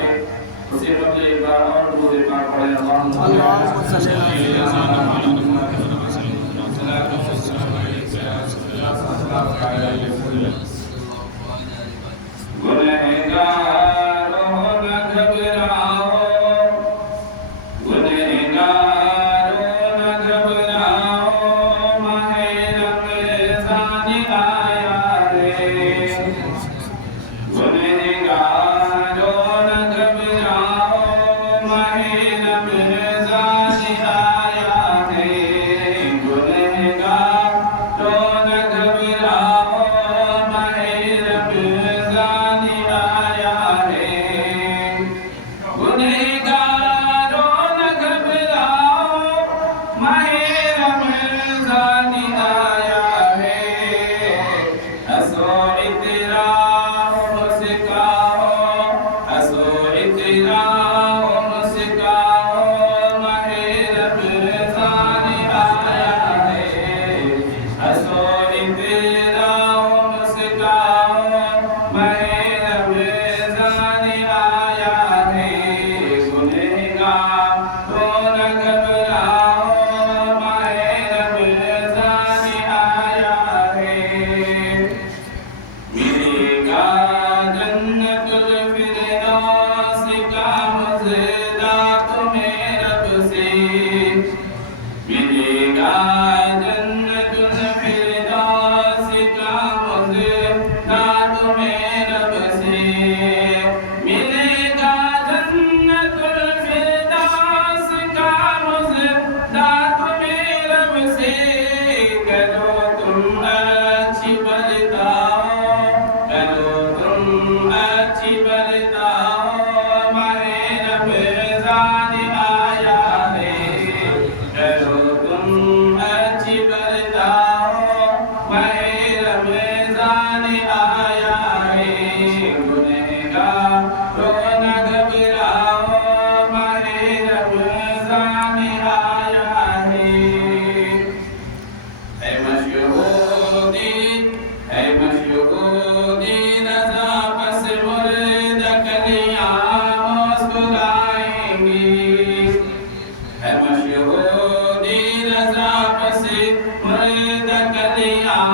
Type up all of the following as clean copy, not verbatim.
থাকে উসি বদলে একবার और दूसरे बार पढ़े अल्लाहुम्मा सल्ली अला मुहम्मद गुनहगारों न घबराओ गुनहगारों न घबराओ माहे रमज़ान आया रे गुनहगारों न घबराओ माहे रमज़ान आया है गुनहगारों न घबराओ माहे रमज़ान आया है गुनहगारों न घबराओ माहे रमज़ान आया है हंसो इतराओ मुस्काओ हंसो इतराओ मुस्काओ माहे रमज़ान आया है हंसो इतराओ मुस्काओ माहे रमज़ान आया है गुनहगारों न घबराओ माहे रमज़ान आया है मिलेगा जन्नतुल फिरदौस का मज़दा तुम्हें रब से मिलेगा जन्नतुल फिरदौस का मज़दा तुम्हें रब से मिलेगा जन्नतुल फिरदौस का मज़दा तुम्हें रब से करो तुम अच्छी बरताओ करो तुम अच्छी बरताओ माहे रमज़ान आया है करो तुम अच्छी बरताओ माहे रमज़ान आया है गुनहगारों न घबराओ माहे रमज़ान आया है है मशहूदी रज़ा बस मुर्द कलियां मुस्कुराएंगी है मशहूदी रज़ा बस मुर्द कलियां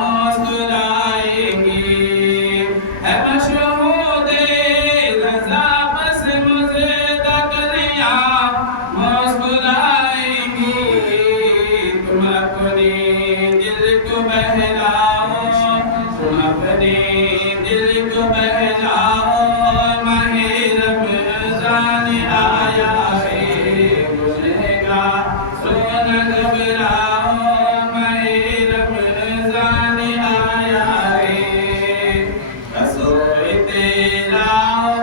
मुस्कुराएंगी है मशहूदी रज़ा बस मुर्द कलियां मुस्कुराएंगी तुम अपने दिल को बहलाओ तुम अपने दिल को बहलाओ माहे रमज़ान आया है गुनहगारों न घबराओ माहे रमज़ान आया है हंसो इतराओ